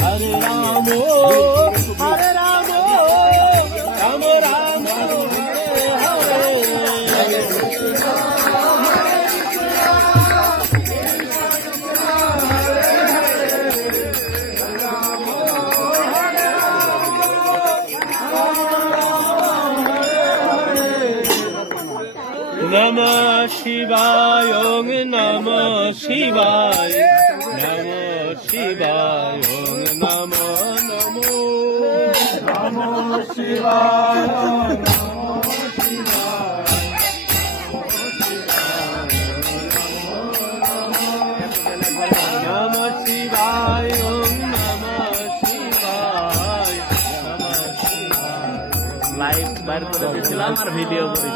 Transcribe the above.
হরে রাম হরে রাম রাম রাম হরে নম শিবায় নম শিবায় নম শিবায়। লাইভ বাইর করে দিয়েছিলাম আর ভিডিও করে